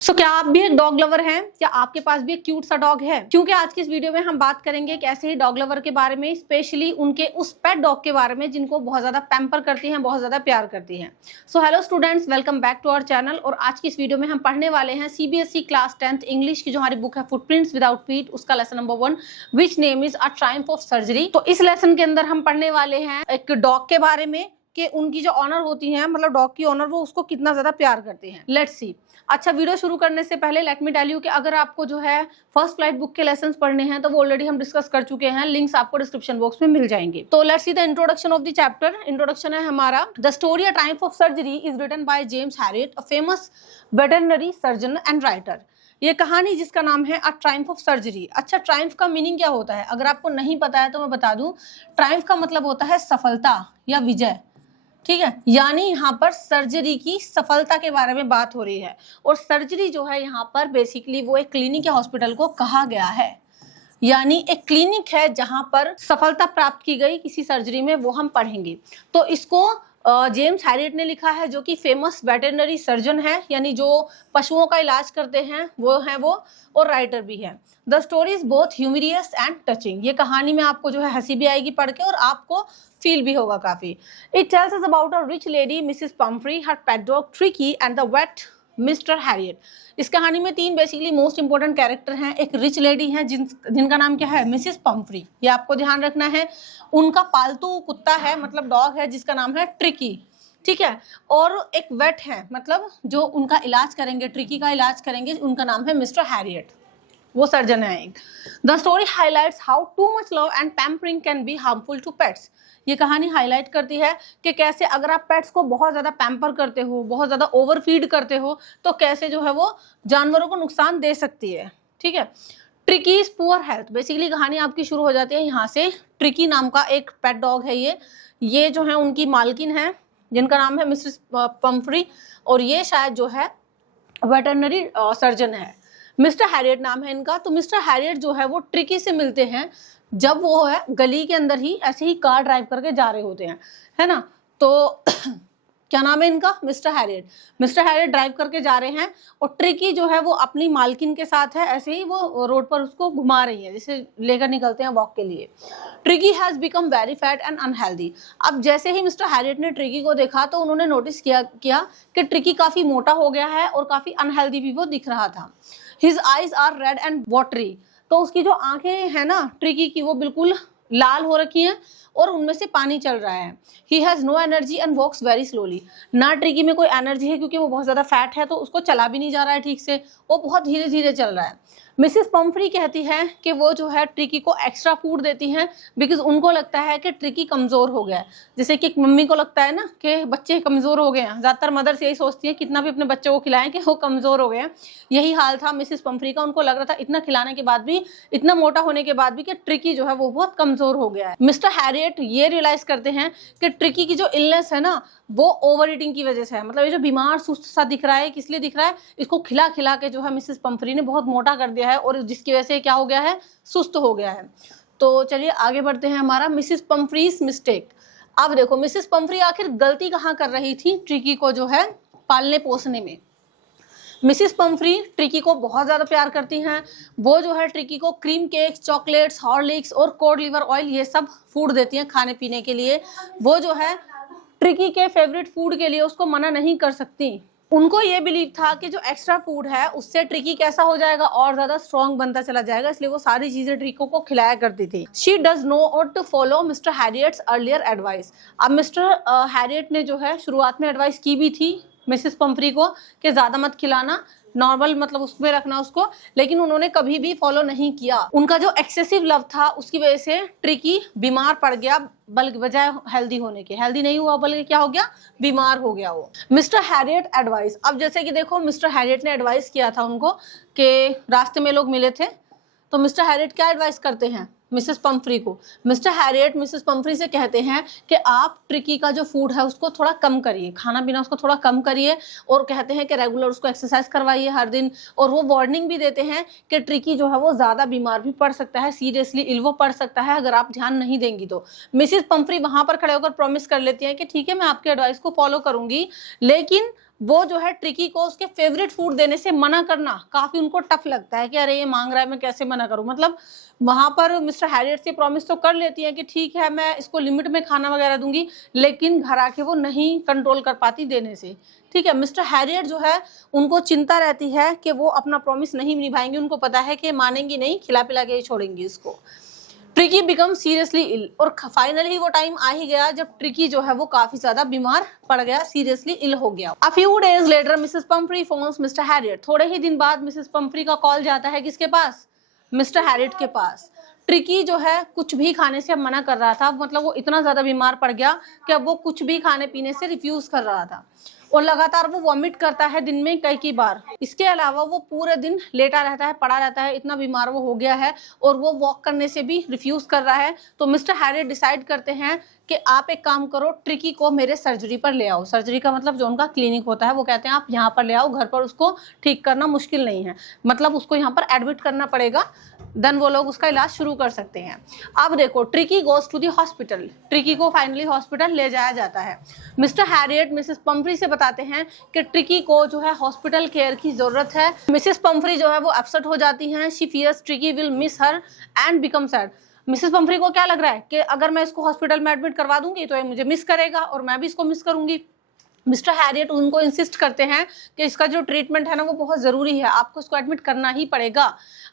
क्या आप भी एक डॉग लवर हैं या आपके पास भी एक क्यूट सा डॉग है? क्योंकि आज की इस वीडियो में हम बात करेंगे एक ऐसे ही डॉग लवर के बारे में, स्पेशली उनके उस पेट डॉग के बारे में जिनको बहुत ज्यादा पैम्पर करती हैं, बहुत ज्यादा प्यार करती हैं। Hello students, welcome back to our channel. और आज की इस वीडियो में हम पढ़ने वाले हैं सीबीएसई क्लास 10th इंग्लिश की जो हमारी बुक है फुटप्रिंट्स विदाउट फीट, उसका lesson number 1 which name is a triumph of surgery. तो इस लेसन के अंदर हम पढ़ने वाले हैं एक डॉग के बारे में कि उनकी जो ऑनर होती हैं, मतलब डॉग की ऑनर, वो उसको कितना ज्यादा प्यार करते हैं। Let's see. अच्छा, वीडियो शुरू करने से पहले लेट मी टेल यू कि अगर आपको जो है फर्स्ट फ्लाइट बुक के लेसन्स पढ़ने हैं तो वो ऑलरेडी हम डिस्कस कर चुके हैं, लिंक्स आपको डिस्क्रिप्शन बॉक्स में मिल जाएंगे। तो let's see the introduction of the chapter. Introduction है हमारा, the story a triumph of surgery is written by James Herriot, a famous veterinary surgeon and writer. ये कहानी जिसका नाम है अ ट्रायम्फ ऑफ सर्जरी। अच्छा, ट्रायम्फ का मीनिंग क्या होता है? अगर आपको नहीं पता है तो मैं बता दूं, ट्रायम्फ का मतलब होता है सफलता या विजय। ठीक है, यानी यहाँ पर सर्जरी की सफलता के बारे में बात हो रही है। और सर्जरी जो है यहाँ पर बेसिकली वो एक क्लिनिक या हॉस्पिटल को कहा गया है, यानी एक क्लिनिक है जहां पर सफलता प्राप्त की गई किसी सर्जरी में, वो हम पढ़ेंगे। तो इसको जेम्स हैरियट ने लिखा है, जो कि फेमस वेटरनरी सर्जन है, यानी जो पशुओं का इलाज करते हैं वो हैं वो, और राइटर भी है। The story is both humorous and touching. ये कहानी में आपको जो है हंसी भी आएगी पढ़ के और आपको फील भी होगा काफी। It tells us about a rich lady Mrs Pumphrey, her pet dog Tricki and the vet Mr Herriot. इस कहानी में तीन बेसिकली मोस्ट इंपोर्टेंट कैरेक्टर हैं। एक रिच लेडी है जिनका नाम क्या है? Mrs Pomfrey. ये आपको ध्यान रखना है। उनका पालतू कुत्ता है, मतलब डॉग है, जिसका नाम है ट्रिकी। ठीक है। और एक वेट है, मतलब जो उनका इलाज करेंगे, ट्रिकी का इलाज करेंगे, उनका नाम है मिस्टर हैरियट, वो सर्जन है एक। The story highlights how too much love and pampering can be harmful to pets. ये कहानी हाईलाइट करती है कि कैसे अगर आप पेट्स को बहुत ज़्यादा पैम्पर करते हो, बहुत ज़्यादा ओवरफीड करते हो, तो कैसे जो है वो जानवरों को नुकसान दे सकती है। ठीक है। ट्रिकीज पुअर हेल्थ। बेसिकली कहानी आपकी शुरू हो जाती है यहाँ से। ट्रिकी नाम का एक पेट डॉग है ये जो है उनकी मालकिन है, जिनका नाम है मिसेस पम्फ्री, और ये शायद जो है वेटरनरी सर्जन है। मिस्टर हैरियट नाम है इनका। तो मिस्टर हैरियट जो है वो ट्रिकी से मिलते हैं जब वो है गली के अंदर ही ऐसे ही कार ड्राइव करके जा रहे होते हैं, है ना। तो क्या नाम है इनका? Mister Harriet. Mister Harriet drive करके जा रहे हैं और ट्रिकी जो है वो अपनी मालकिन के साथ है, ऐसे ही वो रोड पर उसको घुमा रही है, जैसे लेकर निकलते हैं वॉक के लिए। Tricky has become very fat and unhealthy. अब जैसे ही मिस्टर हैरियट ने ट्रिकी को देखा तो उन्होंने नोटिस किया कि ट्रिकी काफी मोटा हो गया है और काफी अनहेल्दी भी वो दिख रहा था। His eyes are red and watery. तो उसकी जो आंखें हैं ना ट्रिकी की, वो बिल्कुल लाल हो रखी हैं और उनमें से पानी चल रहा है। He has no energy and walks very slowly. ना ट्रिकी में कोई एनर्जी है क्योंकि वो बहुत ज़्यादा फैट है, तो उसको चला भी नहीं जा रहा है ठीक से, वो बहुत धीरे धीरे चल रहा है। मिसेस पम्फ्री कहती है कि वो जो है ट्रिकी को एक्स्ट्रा फूड देती हैं, बिकॉज उनको लगता है कि ट्रिकी कमज़ोर हो गया है। जैसे कि मम्मी को लगता है ना कि बच्चे कमज़ोर हो गए हैं, ज़्यादातर मदर्स यही सोचती हैं कितना भी अपने बच्चे को खिलाएं कि वो कमज़ोर हो गए हैं। यही हाल था मिसेस पम्फ्री का। उनको लग रहा था इतना खिलाने के बाद भी, इतना मोटा होने के बाद भी, कि ट्रिकी जो है वो बहुत कमज़ोर हो गया है। मिस्टर हैरियट ये रियलाइज़ करते हैं कि ट्रिकी की जो इलनेस है ना वो ओवर ईटिंग की वजह से है। मतलब ये जो बीमार सुस्त सा दिख रहा है, किस लिए दिख रहा है? इसको खिला खिला के जो है मिसेस पम्फ्री ने बहुत मोटा कर दिया है, और जिसकी वजह से क्या हो गया है? सुस्त हो गया है। तो चलिए आगे बढ़ते हैं। हमारा मिसेस पम्फ्रीज मिस्टेक। अब देखो मिसेस पम्फ्री आखिर गलती कहाँ कर रही थी ट्रिकी को जो है पालने पोसने में। मिसेस पम्फ्री ट्रिकी को बहुत ज़्यादा प्यार करती हैं। वो जो है ट्रिकी को क्रीम केक्स, चॉकलेट्स, हॉर्लिक्स और कोड लिवर ऑयल, ये सब फूड देती हैं खाने पीने के लिए। वो जो है ट्रिकी के फेवरेट फूड के लिए उसको मना नहीं कर सकती। उनको ये बिलीव था कि जो एक्स्ट्रा फूड है उससे ट्रिकी कैसा हो जाएगा, और ज्यादा स्ट्रॉन्ग बनता चला जाएगा, इसलिए वो सारी चीजें ट्रिको को खिलाया करती थी। She does no or to follow Mr Herriot's earlier advice. अब मिस्टर हैरियट ने जो है शुरुआत में एडवाइस की भी थी मिसेस पम्फ्री को कि ज्यादा मत खिलाना, नॉर्मल मतलब उसमें रखना उसको, लेकिन उन्होंने कभी भी फॉलो नहीं किया। उनका जो एक्सेसिव लव था उसकी वजह से ट्रिकी बीमार पड़ गया, बल्कि बजाय हेल्दी होने के। हेल्दी नहीं हुआ बल्कि क्या हो गया? बीमार हो गया वो। Mister Harriet advice. अब जैसे कि देखो मिस्टर हैरियट ने एडवाइस किया था उनको कि रास्ते में लोग मिले थे, तो मिस्टर हैरियट क्या एडवाइस करते हैं मिसेस पम्फ्री को? मिस्टर हैरियट मिसेस पम्फ्री से कहते हैं कि आप ट्रिकी का जो फूड है उसको थोड़ा कम करिए, खाना पीना उसको थोड़ा कम करिए, और कहते हैं कि रेगुलर उसको एक्सरसाइज करवाइए हर दिन। और वो वार्निंग भी देते हैं कि ट्रिकी जो है वो ज़्यादा बीमार भी पड़ सकता है, सीरियसली इल वो पड़ सकता है अगर आप ध्यान नहीं देंगी तो। मिसेस पम्फ्री वहाँ पर खड़े होकर प्रॉमिस कर लेती हैं कि ठीक है मैं आपके एडवाइस को फॉलो करूँगी, लेकिन वो जो है ट्रिकी को उसके फेवरेट फूड देने से मना करना काफी उनको टफ लगता है कि अरे ये मांग रहा है, मैं कैसे मना करूं। मतलब वहां पर मिस्टर हैरियट से प्रॉमिस तो कर लेती है कि ठीक है मैं इसको लिमिट में खाना वगैरह दूंगी, लेकिन घर आके वो नहीं कंट्रोल कर पाती देने से। ठीक है, मिस्टर हैरियट जो है उनको चिंता रहती है कि वो अपना प्रॉमिस नहीं निभाएंगे, उनको पता है कि मानेंगी नहीं, खिला पिला के ही छोड़ेंगी इसको। ट्रिकी बिकम सीरियसली इल, और फाइनली वो टाइम आ ही गया जब ट्रिकी जो है वो काफी ज्यादा बीमार पड़ गया, सीरियसली इल हो गया। A few days later Mrs Pomfrey phones mister Harriet, थोड़े ही दिन बाद मिसेस पंफ्री का कॉल जाता है किसके पास, मिस्टर हैरियट के पास। ट्रिकी जो है कुछ भी खाने से अब मना कर रहा था, मतलब वो इतना ज्यादा बीमार पड़ गया कि अब वो कुछ भी खाने पीने से रिफ्यूज कर रहा था और लगातार वो वॉमिट करता है दिन में कई बार। इसके अलावा वो पूरे दिन लेटा रहता है, पड़ा रहता है, इतना बीमार वो हो गया है और वो वॉक करने से भी रिफ्यूज कर रहा है। तो मिस्टर हैरियट डिसाइड करते हैं कि आप एक काम करो, ट्रिकी को मेरे सर्जरी पर ले आओ। सर्जरी का मतलब जो उनका क्लिनिक होता है, वो कहते हैं आप यहाँ पर ले आओ, घर पर उसको ठीक करना मुश्किल नहीं है, मतलब उसको यहाँ पर एडमिट करना पड़ेगा, देन वो लोग उसका इलाज शुरू कर सकते हैं। अब देखो, Tricki goes to the hospital, Tricki को फाइनली हॉस्पिटल ले जाया जाता है। मिस्टर हैरियट मिसेस पंफ्री से बताते हैं कि ट्रिकी को जो है हॉस्पिटल केयर की जरूरत है। मिसेस पंफ्री जो है वो अपसेट हो जाती हैं, she fears Tricky will miss her and become sad. Mrs Pumphrey को क्या लग रहा है कि अगर मैं इसको हॉस्पिटल में एडमिट करवा दूंगी तो ये मुझे मिस करेगा और मैं भी इसको मिस करूंगी। मिस्टर हैरियट उनको इंसिस्ट करते हैं कि इसका जो ट्रीटमेंट है ना वो बहुत ज़रूरी है, आपको इसको एडमिट करना ही पड़ेगा।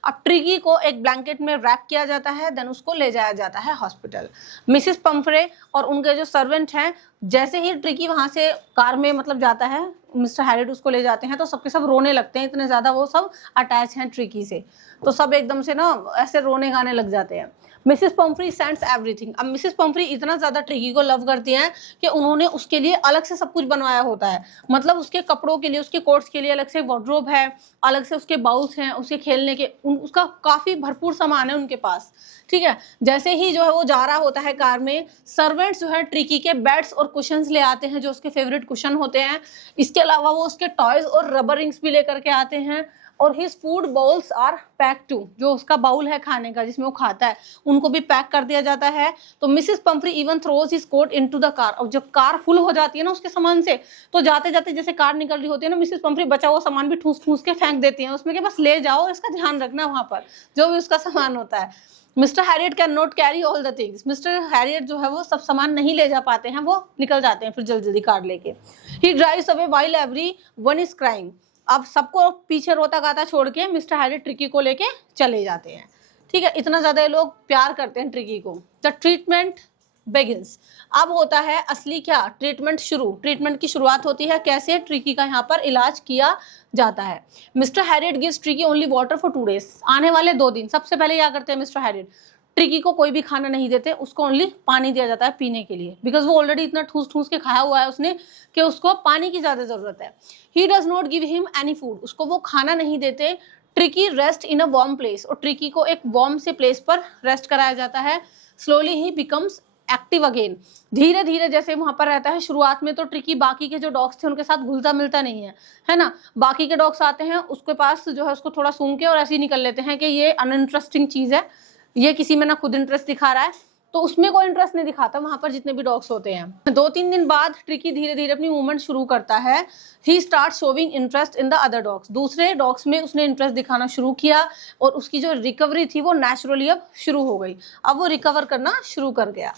अब ट्रिकी को एक ब्लैंकेट में रैप किया जाता है, देन उसको ले जाया जाता है हॉस्पिटल। मिसेस पंफ्रे और उनके जो सर्वेंट हैं, जैसे ही ट्रिकी वहाँ से कार में मतलब जाता है, मिस्टर हैरियट उसको ले जाते हैं तो सबके सब रोने लगते हैं, इतने ज़्यादा वो सब अटैच हैं ट्रिकी से, तो सब एकदम से ना ऐसे रोने गाने लग जाते हैं। Mrs Pomfrey sends everything. अब मिसेस पंफ्री इतना ज्यादा ट्रिकी को लव करती हैं कि उन्होंने उसके लिए अलग से सब कुछ बनवाया होता है, मतलब उसके कपड़ों के लिए, उसके कोट्स के लिए अलग से वार्डरोब है, अलग से उसके बाउल्स हैं, उसके खेलने के, उसका काफी भरपूर सामान है उनके पास। ठीक है, जैसे ही जो है वो जा रहा होता है कार में, सर्वेंट्स जो है ट्रिकी के बेड्स और कुशन्स ले आते हैं जो उसके फेवरेट कुशन होते हैं। इसके अलावा वो उसके टॉयज और रबर रिंग्स भी लेकर के आते हैं और his food bowls are packed too, जो उसका बाउल है खाने का जिसमें वो खाता है, उनको भी पैक कर दिया जाता है। तो Mrs Pumphrey even throws his coat into the car. और जब कार फुल हो जाती है ना उसके सामान से, तो जाते जाते जैसे कार निकल रही होती है ना, मिसेस पंफ्री बचा हुआ सामान भी ठूस ठूस के फेंक देती है उसमें कि बस ले जाओ, इसका ध्यान रखना वहां पर जो भी उसका सामान होता है। Mister Harriet can not carry all the things. Mister Harriet जो है वो सब सामान नहीं ले जा पाते हैं, वो निकल जाते हैं फिर जल्दी जल्दी कार लेके। ही drives away while every one is crying. अब सबको पीछे रोता गाता छोड़ के मिस्टर हैरियट ट्रिकी को लेके चले जाते हैं। ठीक है, इतना ज्यादा ये लोग प्यार करते हैं ट्रिकी को। The treatment begins. अब होता है असली क्या, ट्रीटमेंट शुरू। ट्रीटमेंट की शुरुआत होती है कैसे, ट्रिकी का यहाँ पर इलाज किया जाता है। Mister Harriet gives tricky only water for 2 days। आने वाले 2 दिन सबसे पहले क्या करते हैं मिस्टर हैरियट, ट्रिकी को कोई भी खाना नहीं देते, उसको ओनली पानी दिया जाता है पीने के लिए, बिकॉज वो ऑलरेडी इतना ठूस ठूस के खाया हुआ है उसने कि उसको पानी की ज्यादा जरूरत है। He does not give him any food. उसको वो खाना नहीं देते। Tricky rest in a warm place. और ट्रिकी को एक वार्म से प्लेस पर रेस्ट कराया जाता है। स्लोली ही बिकम्स एक्टिव अगेन। धीरे धीरे जैसे वहां पर रहता है, शुरुआत में तो ट्रिकी बाकी के जो डॉग्स थे उनके साथ घुलता मिलता नहीं है ना। बाकी के डॉग्स आते हैं उसके पास जो है उसको थोड़ा सूंघ के और ऐसे ही निकल लेते हैं कि ये अनइंटरेस्टिंग चीज है, ये किसी में ना खुद इंटरेस्ट दिखा रहा है, तो उसमें कोई इंटरेस्ट नहीं दिखाता वहां पर जितने भी डॉग्स होते हैं। 2-3 दिन बाद ट्रिकी धीरे धीरे अपनी मूवमेंट शुरू करता है। He start showing interest in the other dogs. दूसरे डॉग्स में उसने इंटरेस्ट दिखाना शुरू किया और उसकी जो रिकवरी थी वो नेचुरली अब शुरू हो गई। अब वो रिकवर करना शुरू कर गया।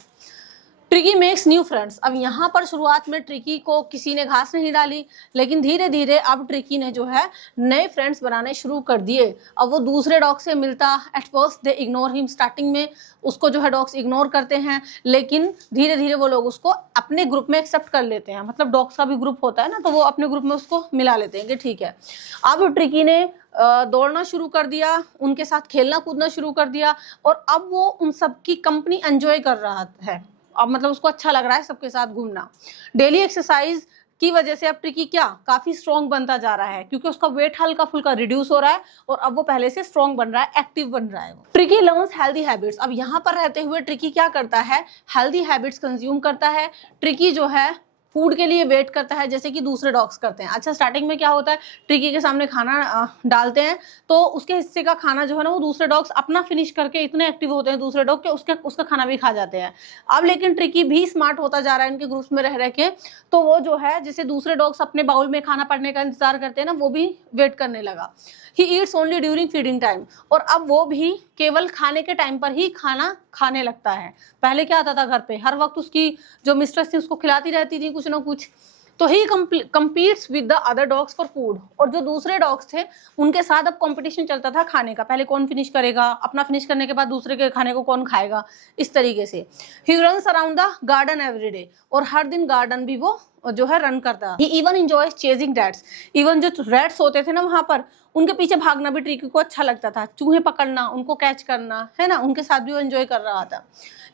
Tricky makes new friends. अब यहाँ पर शुरुआत में ट्रिकी को किसी ने घास नहीं डाली, लेकिन धीरे धीरे अब ट्रिकी ने जो है नए फ्रेंड्स बनाने शुरू कर दिए। अब वो दूसरे डॉग से मिलता। At first they ignore him. Starting में उसको जो है डॉग्स इग्नोर करते हैं, लेकिन धीरे धीरे वो लोग उसको अपने ग्रुप में एक्सेप्ट कर लेते हैं। मतलब डॉग्स का भी ग्रुप होता है ना, तो वो अपने ग्रुप में उसको मिला लेते हैं कि ठीक है। अब ट्रिकी ने दौड़ना शुरू कर दिया, उनके साथ खेलना कूदना शुरू कर दिया और अब वो उन सबकी कंपनी एंजॉय कर रहा है। अब मतलब उसको अच्छा लग रहा है सबके साथ घूमना। डेली एक्सरसाइज की वजह से अब ट्रिकी क्या काफी स्ट्रॉन्ग बनता जा रहा है, क्योंकि उसका वेट हल्का फुल्का रिड्यूस हो रहा है और अब वो पहले से स्ट्रॉन्ग बन रहा है, एक्टिव बन रहा है। Tricky learns healthy habits. अब यहाँ पर रहते हुए ट्रिकी क्या करता है, हेल्दी हैबिट्स कंज्यूम करता है। ट्रिकी जो है फूड के लिए वेट करता है जैसे कि दूसरे डॉग्स करते हैं। अच्छा, स्टार्टिंग में क्या होता है, ट्रिकी के सामने खाना डालते हैं तो उसके हिस्से का खाना जो है ना वो दूसरे डॉग्स अपना फिनिश करके इतने एक्टिव होते हैं दूसरे डॉग के उसका खाना भी खा जाते हैं। अब लेकिन ट्रिकी भी स्मार्ट होता जा रहा है इनके ग्रुप्स में रह के, तो वो जो है जैसे दूसरे डॉग्स अपने बाउल में खाना पड़ने का इंतजार करते हैं ना, वो भी वेट करने लगा। He eats only during feeding time, और अब वो भी केवल खाने के टाइम पर ही खाना खाने लगता है। पहले क्या आता था, घर पे हर वक्त उसकी जो मिस्ट्रेस थी उसको खिलाती रहती थी कुछ ना कुछ। तो he competes with the other dogs for food, और जो दूसरे डॉग्स थे उनके साथ अब कंपटीशन चलता था खाने का, पहले कौन फिनिश करेगा, अपना फिनिश करने के बाद दूसरे के खाने को कौन खाएगा, इस तरीके से। He runs around the garden every day, और हर दिन गार्डन भी वो जो है रन करता है। He even enjoys chasing rats, even जो रैट्स होते थे ना वहां पर, उनके पीछे भागना भी ट्रिकी को अच्छा लगता था। चूहे पकड़ना, उनको कैच करना, है ना, उनके साथ भी वो एंजॉय कर रहा था।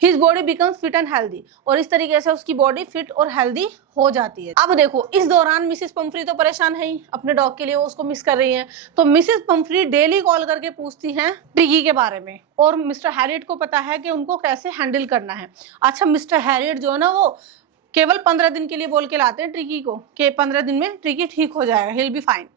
His body becomes fit and healthy, और इस तरीके से उसकी बॉडी फिट और हेल्दी हो जाती है। अब देखो, इस दौरान मिसेस पंफ्री तो परेशान है ही अपने डॉग के लिए, वो उसको मिस कर रही हैं। तो मिसेस पंफ्री डेली कॉल करके पूछती हैं ट्रिकी के बारे में, और मिस्टर हैरियट को पता है कि उनको कैसे हैंडल करना है। अच्छा, मिस्टर हैरियट जो है ना वो केवल 15 दिन के लिए बोल के लाते हैं ट्रिकी को कि 15 दिन में ट्रिकी ठीक हो जाएगा, he will be fine.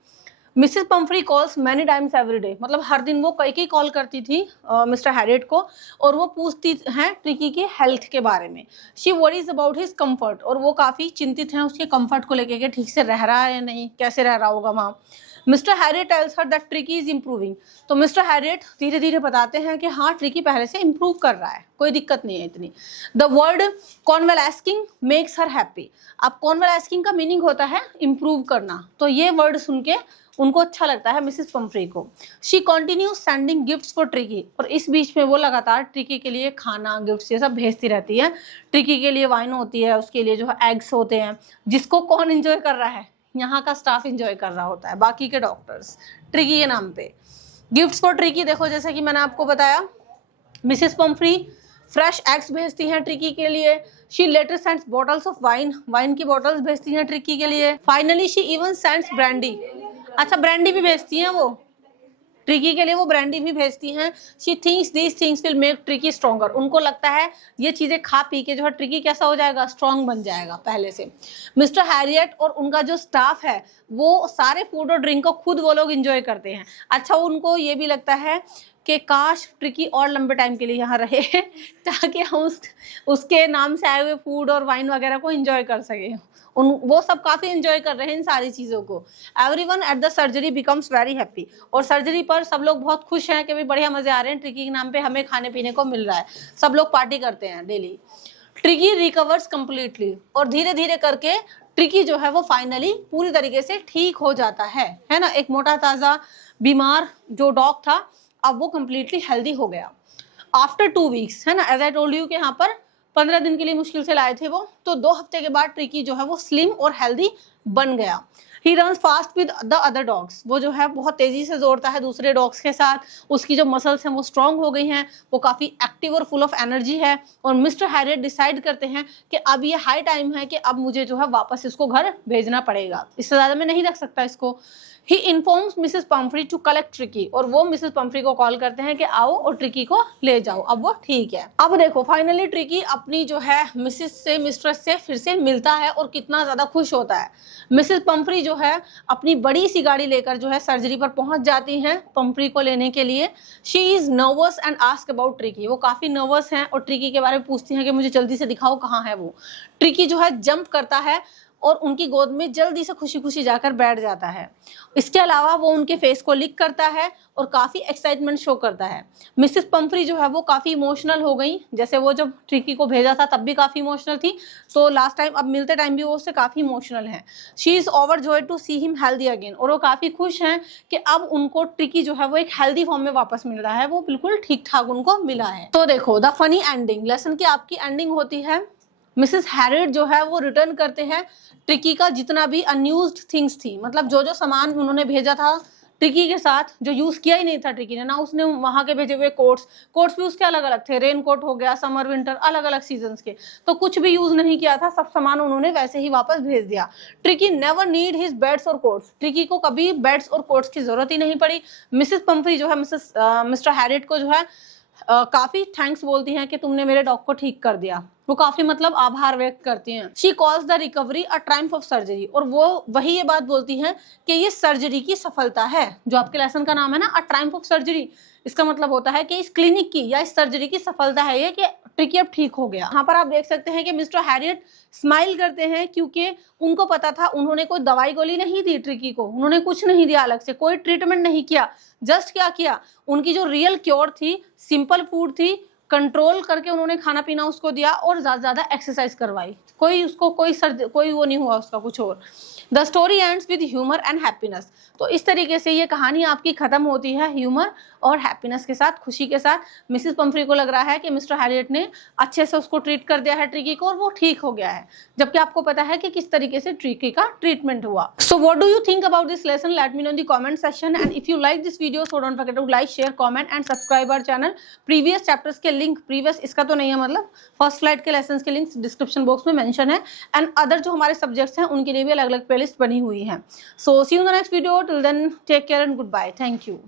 Mrs Pomfrey calls many times every day, मतलब हर दिन वो कई कॉल करती थी मिस्टर हैरियट को, और वो पूछती हैं ट्रिकी की हेल्थ के बारे में। She worries about his comfort, और वो काफ़ी चिंतित हैं उसके कंफर्ट को लेके कि ठीक से रह रहा है या नहीं, कैसे रह रहा होगा वहाँ। Mr Herriot tells her that Tricky is improving, तो मिस्टर हैरियट धीरे धीरे बताते हैं कि हाँ, ट्रिकी पहले से इम्प्रूव कर रहा है, कोई दिक्कत नहीं है इतनी। The word convalescing makes her happy, अब कॉन्वेलेस्किंग का मीनिंग होता है इम्प्रूव करना, तो ये वर्ड सुन के उनको अच्छा लगता है मिसेस पंफ्री को। She continues sending gifts for tricky, और इस बीच में वो लगातार ट्रिकी के लिए खाना, गिफ्ट्स ये सब भेजती रहती है। ट्रिकी के लिए वाइन होती है, उसके लिए जो है एग्स होते हैं, जिसको कौन एंजॉय कर रहा है, यहाँ का स्टाफ एंजॉय कर रहा होता है, बाकी के डॉक्टर्स ट्रिकी के नाम पे। गिफ्ट्स फॉर ट्रिकी देखो, जैसे कि मैंने आपको बताया, मिसेस पंफ्री फ्रेश एग्स भेजती हैं ट्रिकी के लिए। She later sends bottles of wine की बॉटल्स भेजती हैं ट्रिकी के लिए। Finally she even sends brandy, अच्छा ब्रांडी भी भेजती हैं वो ट्रिकी के लिए, वो ब्रांडी भी भेजती हैं। She thinks these things will make tricky stronger, उनको लगता है ये चीज़ें खा पी के जो है ट्रिकी कैसा हो जाएगा, स्ट्रॉन्ग बन जाएगा पहले से। मिस्टर हैरियट और उनका जो स्टाफ है वो सारे फूड और ड्रिंक को खुद वो लोग इंजॉय करते हैं। अच्छा, उनको ये भी लगता है कि काश ट्रिकी और लंबे टाइम के लिए यहाँ रहे ताकि हम उसके नाम से आए हुए फूड और वाइन वगैरह को एंजॉय कर सकें। वो सब काफ़ी एंजॉय कर रहे हैं इन सारी चीज़ों को। Everyone at the surgery becomes very happy, और सर्जरी पर सब लोग बहुत खुश हैं कि भाई बढ़िया मज़े आ रहे हैं, ट्रिकी के नाम पे हमें खाने पीने को मिल रहा है, सब लोग पार्टी करते हैं डेली। ट्रिकी रिकवर्स कम्प्लीटली, और धीरे धीरे करके ट्रिकी जो है वो फाइनली पूरी तरीके से ठीक हो जाता है ना। एक मोटा ताज़ा बीमार जो डॉग था अब वो कम्प्लीटली हेल्दी हो गया आफ्टर 2 वीक्स, है ना। एज आई टोल्ड यू कि यहाँ पर 15 दिन के लिए मुश्किल से लाए थे वो, तो 2 हफ्ते के बाद ट्रिकी जो है वो स्लिम और हेल्दी बन गया। He runs fast with the other dogs, वो जो है बहुत तेजी से दौड़ता है दूसरे डॉग्स के साथ, उसकी जो मसल्स हैं वो स्ट्रांग हो गई हैं, वो काफ़ी एक्टिव और फुल ऑफ एनर्जी है। और मिस्टर हैरियट डिसाइड करते हैं कि अब ये हाई टाइम है कि अब मुझे जो है वापस इसको घर भेजना पड़ेगा, इससे ज़्यादा मैं नहीं रख सकता इसको। He informs Mrs Pumphrey to collect Tricky, और वो मिसेस पंफ्री को कॉल करते हैं कि आओ और ट्रिकी को ले जाओ, अब वो ठीक है। अब देखो फाइनली ट्रिकी अपनी जो है मिस्ट्रेस से फिर से मिलता है और कितना ज़्यादा खुश होता है। मिसेस पंफ्री जो है अपनी बड़ी सी गाड़ी लेकर जो है सर्जरी पर पहुंच जाती हैं पंफ्री को लेने के लिए। She is nervous and ask about tricky, वो काफ़ी नर्वस हैं और ट्रिकी के बारे में पूछती हैं कि मुझे जल्दी से दिखाओ कहाँ है वो। ट्रिकी जो है जंप करता है और उनकी गोद में जल्दी से खुशी खुशी जाकर बैठ जाता है। इसके अलावा वो उनके फेस को लिक करता है और काफ़ी एक्साइटमेंट शो करता है। मिसेस पंफ्री जो है वो काफ़ी इमोशनल हो गई, जैसे वो जब ट्रिकी को भेजा था तब भी काफ़ी इमोशनल थी, तो लास्ट टाइम अब मिलते टाइम भी वो उससे काफ़ी इमोशनल है। She is overjoyed to see him healthy again, और वो काफ़ी खुश हैं कि अब उनको ट्रिकी जो है वो एक हेल्दी फॉर्म में वापस मिल रहा है, वो बिल्कुल ठीक ठाक उनको मिला है। तो देखो द फनी एंडिंग, लेसन की आपकी एंडिंग होती है मिसेस हैरियट जो है वो रिटर्न करते हैं ट्रिकी का जितना भी अनयूज्ड थिंग्स थी, मतलब जो जो सामान उन्होंने भेजा था ट्रिकी के साथ, जो यूज़ किया ही नहीं था ट्रिकी ने ना, उसने वहाँ के भेजे हुए कोट्स भी उसके अलग अलग थे, रेन कोट हो गया, समर विंटर, अलग अलग सीजन्स के, तो कुछ भी यूज़ नहीं किया था, सब सामान उन्होंने वैसे ही वापस भेज दिया। Tricky never need his beds और कोट्स, ट्रिकी को कभी बेड्स और कोट्स की ज़रूरत ही नहीं पड़ी। मिसेस पंफ्री जो है मिस्टर हैरियट को जो है काफी थैंक्स बोलती हैं कि तुमने मेरे डॉग को ठीक कर दिया। वो काफी मतलब आभार व्यक्त करती हैं। She calls the recovery a triumph of surgery, और वो वही ये बात बोलती हैं कि ये सर्जरी की सफलता है। जो आपके लेसन का नाम है ना, अ ट्रायम्फ ऑफ सर्जरी, इसका मतलब होता है कि इस क्लिनिक की या इस सर्जरी की सफलता है ये कि ट्रिकी अब ठीक हो गया। यहाँ पर आप देख सकते हैं कि मिस्टर हैरियट स्माइल करते हैं, क्योंकि उनको पता था उन्होंने कोई दवाई गोली नहीं दी ट्रिकी को, उन्होंने कुछ नहीं दिया अलग से, कोई ट्रीटमेंट नहीं किया। जस्ट क्या किया, उनकी जो रियल क्योर थी, सिंपल फूड थी, कंट्रोल करके उन्होंने खाना पीना उसको दिया और ज्यादा ज्यादा एक्सरसाइज करवाई। कोई उसको कोई वो नहीं हुआ उसका कुछ और। The story ends with humour and happiness. तो इस तरीके से ये कहानी आपकी खत्म होती है ह्यूमर और हैप्पीनेस के साथ, खुशी के साथ। मिसेस पंफ्री को लग रहा है कि मिस्टर हैरियट ने अच्छे से उसको ट्रीट कर दिया है ट्रिकी को, और वो ठीक हो गया है, जबकि आपको पता है कि किस तरीके से ट्रिकी का ट्रीटमेंट हुआ। So what do you think about this lesson? Let me know in the comment section, and if you like this video so don't forget to like, share, comment and subscribe our channel. Previous chapters के link, previous इसका तो नहीं है मतलब, first flight के lesson के links description box में mention है, एंड अदर जो हमारे सब्जेक्ट्स हैं उनके लिए भी अलग अलग प्लेलिस्ट बनी हुई है। So see you in the next video, till then take care and goodbye, thank you.